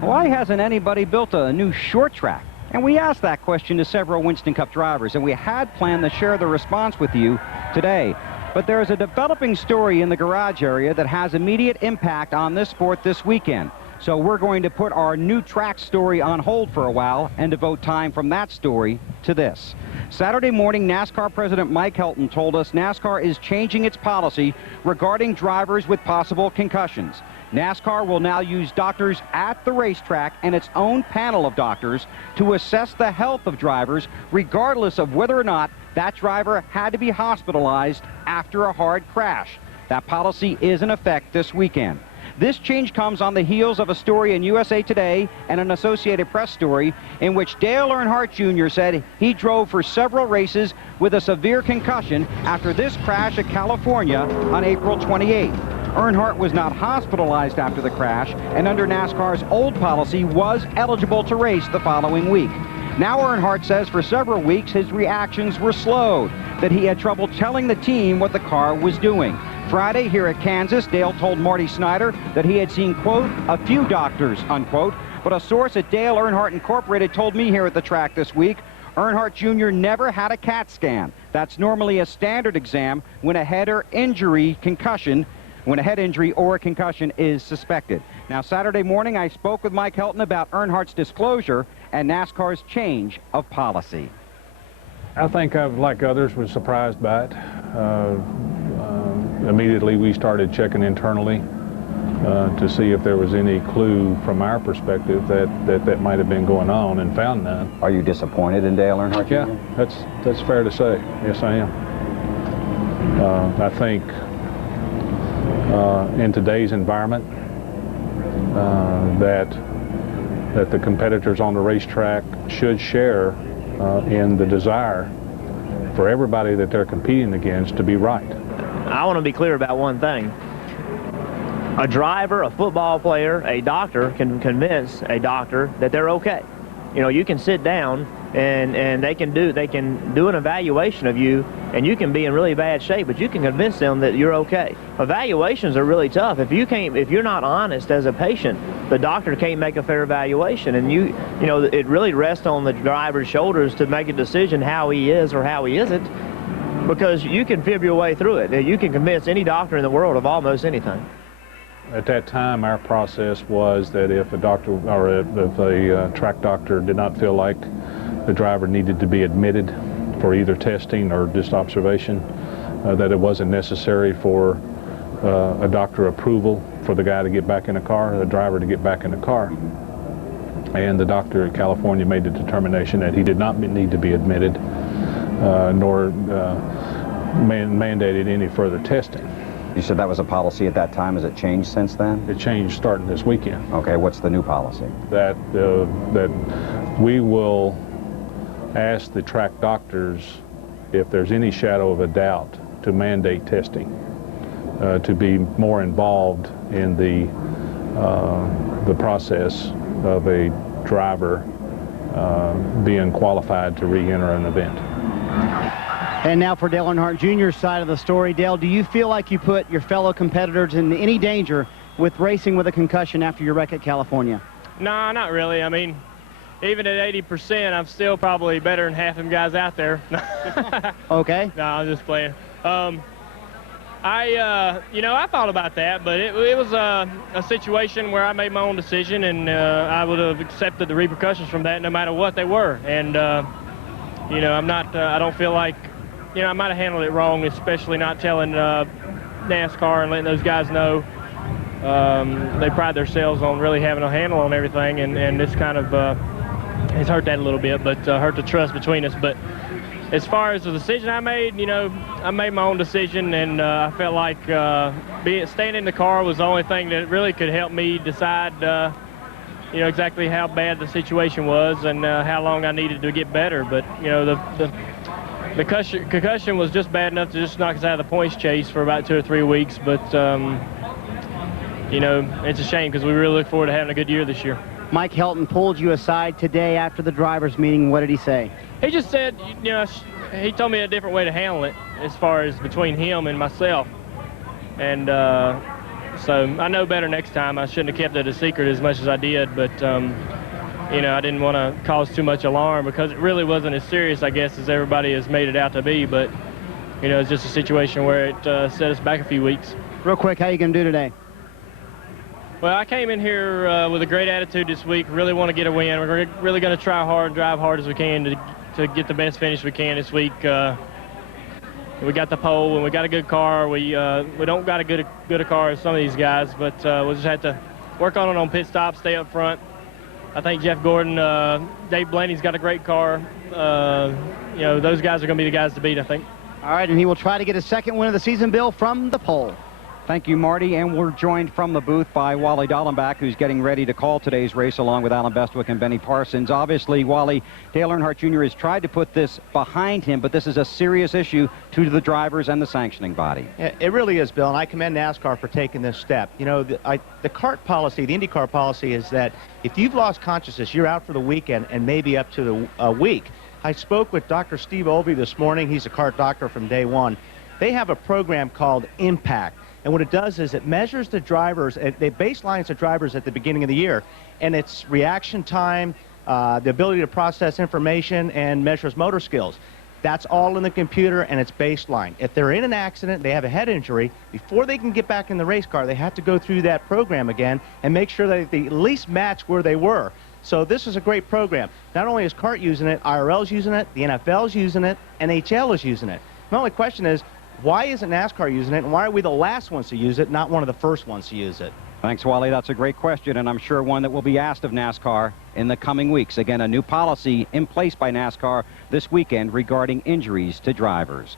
Why hasn't anybody built a new short track? And we asked that question to several Winston Cup drivers, and we had planned to share the response with you today. But there is a developing story in the garage area that has immediate impact on this sport this weekend. So we're going to put our new track story on hold for a while and devote time from that story to this. Saturday morning, NASCAR President Mike Helton told us NASCAR is changing its policy regarding drivers with possible concussions. NASCAR will now use doctors at the racetrack and its own panel of doctors to assess the health of drivers, regardless of whether or not that driver had to be hospitalized after a hard crash. That policy is in effect this weekend. This change comes on the heels of a story in USA Today and an Associated Press story in which Dale Earnhardt Jr. said he drove for several races with a severe concussion after this crash at California on April 28th. Earnhardt was not hospitalized after the crash, and under NASCAR's old policy was eligible to race the following week. Now Earnhardt says for several weeks his reactions were slowed, that he had trouble telling the team what the car was doing. Friday here at Kansas, Dale told Marty Snyder that he had seen, quote, a few doctors, unquote, but a source at Dale Earnhardt Incorporated told me here at the track this week Earnhardt Jr. never had a CAT scan. That's normally a standard exam when a head injury or a concussion is suspected. Now, Saturday morning, I spoke with Mike Helton about Earnhardt's disclosure and NASCAR's change of policy. I think I, like others, was surprised by it. Immediately, we started checking internally to see if there was any clue from our perspective that might have been going on, and found none. Are you disappointed in Dale Earnhardt Jr.? Yeah, that's fair to say. Yes, I am. I think in today's environment that the competitors on the racetrack should share in the desire for everybody that they're competing against to be right. I want to be clear about one thing. A driver, a football player, a doctor can convince a doctor that they're okay. You know, you can sit down and they can do an evaluation of you, and you can be in really bad shape, but you can convince them that you're okay. Evaluations are really tough. If you're not honest as a patient, the doctor can't make a fair evaluation, and you know, it really rests on the driver's shoulders to make a decision how he is or how he isn't, because you can fib your way through it. You can convince any doctor in the world of almost anything. At that time, our process was that if a doctor or if a track doctor did not feel like the driver needed to be admitted for either testing or just observation, that it wasn't necessary for a doctor approval for the guy to get back in the car, the driver to get back in the car. And the doctor in California made the determination that he did not need to be admitted, nor mandated any further testing. You said that was a policy at that time. Has it changed since then? It changed starting this weekend. Okay, what's the new policy? That we will ask the track doctors, if there's any shadow of a doubt, to mandate testing, to be more involved in the process of a driver being qualified to re-enter an event. And now for Dale Earnhardt Jr.'s side of the story. Dale, do you feel like you put your fellow competitors in any danger with racing with a concussion after your wreck at California? Nah, not really. I mean, even at 80%, I'm still probably better than half them guys out there. Okay. No, I'm just playing. You know, I thought about that, but it was a situation where I made my own decision, and I would have accepted the repercussions from that no matter what they were. And, you know, I don't feel like, you know, I might have handled it wrong, especially not telling NASCAR and letting those guys know. They pride themselves on really having a handle on everything, and this kind of has hurt that a little bit, but hurt the trust between us. But as far as the decision I made, you know, I made my own decision, and I felt like staying in the car was the only thing that really could help me decide, you know, exactly how bad the situation was and how long I needed to get better. But, you know, the concussion was just bad enough to just knock us out of the points chase for about 2 or 3 weeks. But, you know, it's a shame because we really look forward to having a good year this year. Mike Helton pulled you aside today after the drivers' meeting. What did he say? He just said, you know, he told me a different way to handle it as far as between him and myself. And, So I know better next time. I shouldn't have kept it a secret as much as I did, but you know, I didn't want to cause too much alarm because it really wasn't as serious, I guess, as everybody has made it out to be. But you know, it's just a situation where it set us back a few weeks. Real quick, how you going to do today? Well, I came in here with a great attitude this week. Really want to get a win. We're really going to try hard and drive hard as we can to get the best finish we can this week. We got the pole and we got a good car. We don't got a good a car as some of these guys, but we'll just have to work on it on pit stop, stay up front. I think Jeff Gordon, Dave Blaney's got a great car. You know, those guys are going to be the guys to beat, I think. All right, and he will try to get his second win of the season, Bill, from the pole. Thank you, Marty. And we're joined from the booth by Wally Dallenbach, who's getting ready to call today's race along with Alan Bestwick and Benny Parsons. Obviously, Wally, Dale Earnhardt Jr. has tried to put this behind him, but this is a serious issue to the drivers and the sanctioning body. It really is, Bill, and I commend NASCAR for taking this step. You know, the CART policy, the IndyCar policy is that if you've lost consciousness, you're out for the weekend and maybe up to a week. I spoke with Dr. Steve Olvey this morning. He's a CART doctor from day one. They have a program called Impact. And what it does is it measures the drivers, they baselines the drivers at the beginning of the year, and it's reaction time, the ability to process information, and measures motor skills. That's all in the computer, and it's baseline. If they're in an accident, they have a head injury, before they can get back in the race car, they have to go through that program again and make sure that they at least match where they were. So this is a great program. Not only is CART using it, IRL's using it, the NFL's using it, NHL is using it. My only question is, why isn't NASCAR using it, and why are we the last ones to use it, not one of the first ones to use it? Thanks, Wally. That's a great question, and I'm sure one that will be asked of NASCAR in the coming weeks. Again, a new policy in place by NASCAR this weekend regarding injuries to drivers.